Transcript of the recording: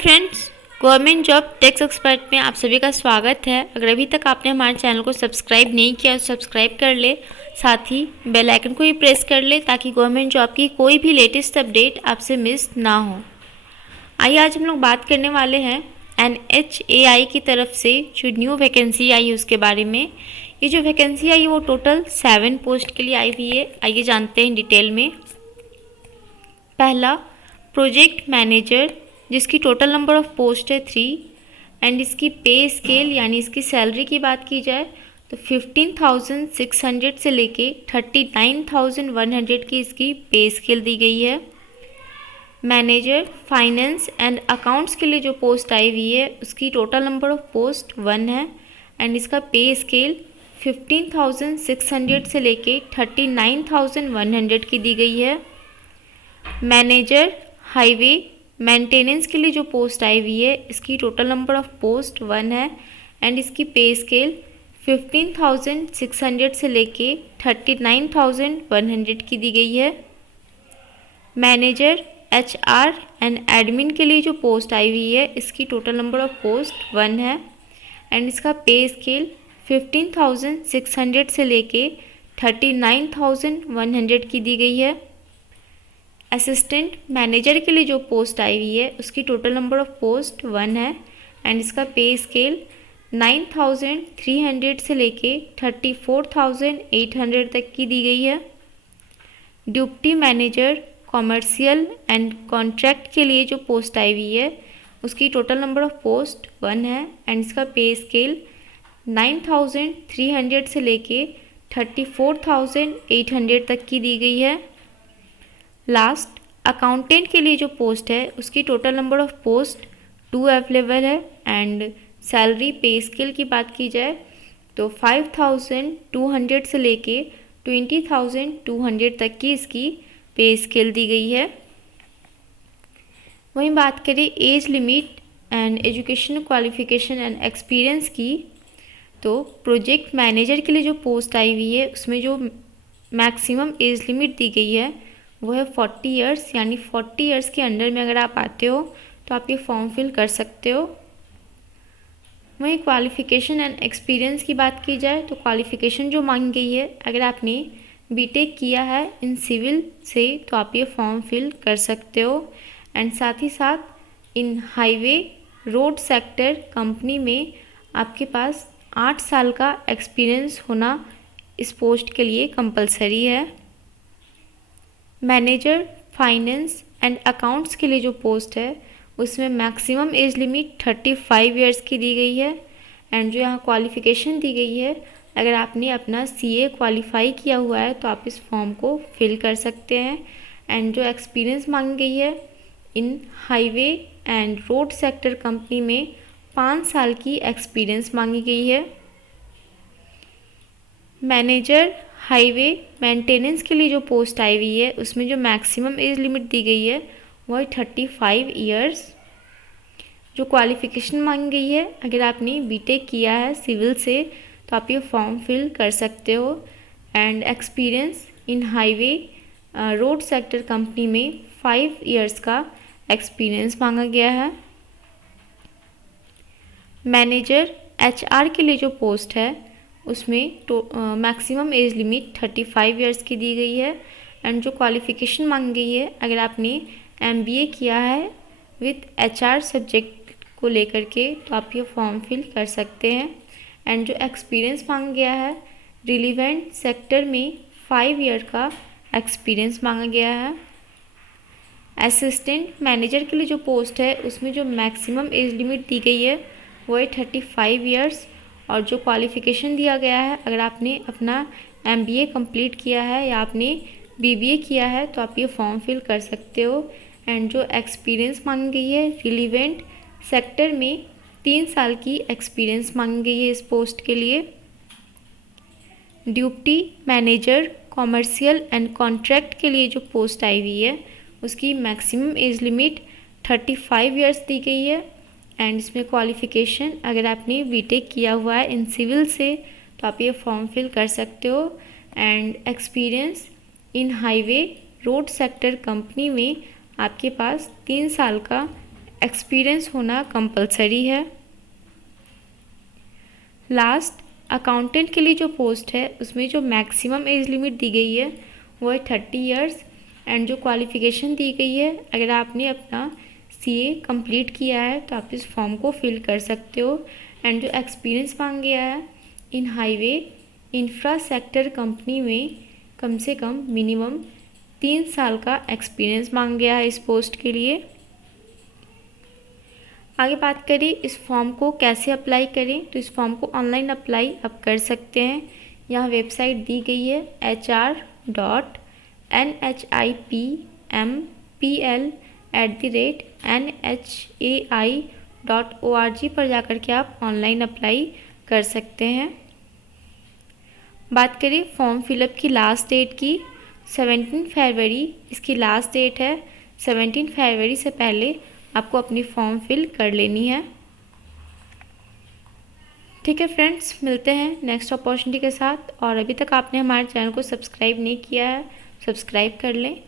Friends, government job tax expert में आप सभी का स्वागत है। अगर अभी तक आपने हमारे चैनल को सब्सक्राइब नहीं किया तो सब्सक्राइब कर ले, साथ ही बेल आइकन को भी प्रेस कर ले ताकि गवर्नमेंट जॉब की कोई भी लेटेस्ट अपडेट आपसे मिस ना हो। आइए आज हम लोग बात करने वाले हैं NHAI की तरफ से जो न्यू वैकेंसी आई है उसके बारे में। ये जो वैकेंसी आई है वो टोटल 7 पोस्ट के लिए आई हुई है। आइए जानते हैं डिटेल में। पहला, प्रोजेक्ट मैनेजर, जिसकी टोटल नंबर ऑफ पोस्ट है 3 एंड इसकी पे स्केल यानी इसकी सैलरी की बात की जाए तो 15,600 से लेके 39,100 की इसकी पे स्केल दी गई है। मैनेजर फाइनेंस एंड अकाउंट्स के लिए जो पोस्ट आई हुई है उसकी टोटल नंबर ऑफ पोस्ट 1 है एंड इसका पे स्केल 15,600 से लेके 39,100 की दी गई है। मैनेजर हाईवे मेंटेनेंस के लिए जो पोस्ट आई हुई है इसकी टोटल नंबर ऑफ पोस्ट 1 है एंड इसकी पे स्केल 15,600 से लेके 39,100 की दी गई है। मैनेजर HR एंड एडमिन के लिए जो पोस्ट आई हुई है इसकी टोटल नंबर ऑफ पोस्ट 1 है एंड इसका पे स्केल 15,600 से लेके 39,100 की दी गई है। असिस्टेंट मैनेजर के लिए जो पोस्ट आई हुई है उसकी टोटल नंबर ऑफ पोस्ट 1 है एंड इसका पे स्केल 9,300 से लेके 34,800 तक की दी गई है। Deputy manager commercial and contract के लिए जो पोस्ट आई हुई है उसकी टोटल नंबर ऑफ पोस्ट 1 है एंड इसका पे स्केल 9,300 से लेके 34,800 तक की दी गई है। लास्ट, अकाउंटेंट के लिए जो पोस्ट है उसकी total number of post 2 available है एंड सैलरी पे स्केल की बात की जाए तो 5,200 से लेके 20,200 तक की इसकी पे स्केल दी गई है। वहीं बात करें age limit and education qualification and experience की तो प्रोजेक्ट मैनेजर के लिए जो पोस्ट आई हुई है उसमें जो मैक्सिमम एज लिमिट दी गई है वो है 40 इयर्स, यानी 40 इयर्स के अंडर में अगर आप आते हो तो आप ये फॉर्म फिल कर सकते हो। वहीं क्वालिफ़िकेशन एंड एक्सपीरियंस की बात की जाए तो क्वालिफ़िकेशन जो मांगी गई है अगर आपने बीटेक किया है इन सिविल से तो आप ये फॉर्म फिल कर सकते हो एंड साथ ही साथ इन हाईवे रोड सेक्टर कंपनी में आपके पास 8 साल का एक्सपीरियंस होना इस पोस्ट के लिए कंपलसरी है। मैनेजर फाइनेंस एंड अकाउंट्स के लिए जो पोस्ट है उसमें मैक्सिमम एज लिमिट 35 इयर्स की दी गई है एंड जो यहाँ क्वालिफ़िकेशन दी गई है अगर आपने अपना CA क्वालिफाई किया हुआ है तो आप इस फॉर्म को फिल कर सकते हैं एंड जो एक्सपीरियंस मांगी गई है in highway and road sector company में 5 साल की एक्सपीरियंस मांगी गई है। मैनेजर हाईवे मेंटेनेंस के लिए जो पोस्ट आई हुई है उसमें जो मैक्सिमम एज लिमिट दी गई है वो है 35 इयर्स। जो क्वालिफ़िकेशन मांगी गई है अगर आपने बीटेक किया है सिविल से तो आप ये फॉर्म फिल कर सकते हो and experience in highway road sector company में 5 इयर्स का एक्सपीरियंस मांगा गया है। मैनेजर HR के लिए जो पोस्ट है उसमें मैक्सिमम एज लिमिट 35 इयर्स की दी गई है एंड जो क्वालिफ़िकेशन मांगी गई है अगर आपने MBA किया है विथ HR सब्जेक्ट को लेकर के तो आप ये फॉर्म फिल कर सकते हैं एंड जो एक्सपीरियंस मांगा गया है रिलीवेंट सेक्टर में 5 ईयर का एक्सपीरियंस मांगा गया है। असिस्टेंट मैनेजर के लिए जो पोस्ट है उसमें जो मैक्सिमम एज लिमिट दी गई है वो है 35 इयर्स और जो क्वालिफ़िकेशन दिया गया है अगर आपने अपना MBA कंप्लीट किया है या आपने BBA किया है तो आप ये फॉर्म फिल कर सकते हो एंड जो एक्सपीरियंस मांगी गई है रिलीवेंट सेक्टर में 3 साल की एक्सपीरियंस मांगी गई है इस पोस्ट के लिए। Deputy manager commercial and contract के लिए जो पोस्ट आई हुई है उसकी मैक्सिमम एज लिमिट 35 इयर्स दी गई है एंड इसमें क्वालिफ़िकेशन अगर आपने बीटेक किया हुआ है इन सिविल से तो आप ये फॉर्म फिल कर सकते हो and experience in highway road sector company में आपके पास 3 साल का एक्सपीरियंस होना कंपलसरी है। लास्ट, अकाउंटेंट के लिए जो पोस्ट है उसमें जो मैक्सिमम एज लिमिट दी गई है वो है 30 इयर्स एंड जो क्वालिफ़िकेशन दी गई है, अगर आपने अपना सीए कंप्लीट किया है तो आप इस फॉर्म को फिल कर सकते हो। एंड जो एक्सपीरियंस मांग गया है, इन हाईवे इंफ्रास्ट्रक्चर कंपनी में कम से कम मिनिमम 3 साल का एक्सपीरियंस मांग गया है इस पोस्ट के लिए। आगे बात करें इस फॉर्म को कैसे अप्लाई करें, तो इस फॉर्म को ऑनलाइन अप्लाई आप कर सकते हैं। यहाँ वेबसाइट दी गई है hr.nhipmpl@nhai.org पर जाकर के आप ऑनलाइन अप्लाई कर सकते हैं। बात करें फॉर्म फिलअप की लास्ट डेट की, 17 फरवरी इसकी लास्ट डेट है। 17 फरवरी से पहले आपको अपनी फॉर्म फिल कर लेनी है। ठीक है फ्रेंड्स, मिलते हैं नेक्स्ट अपॉर्चुनिटी के साथ। और अभी तक आपने हमारे चैनल को सब्सक्राइब नहीं किया है, सब्सक्राइब कर लें।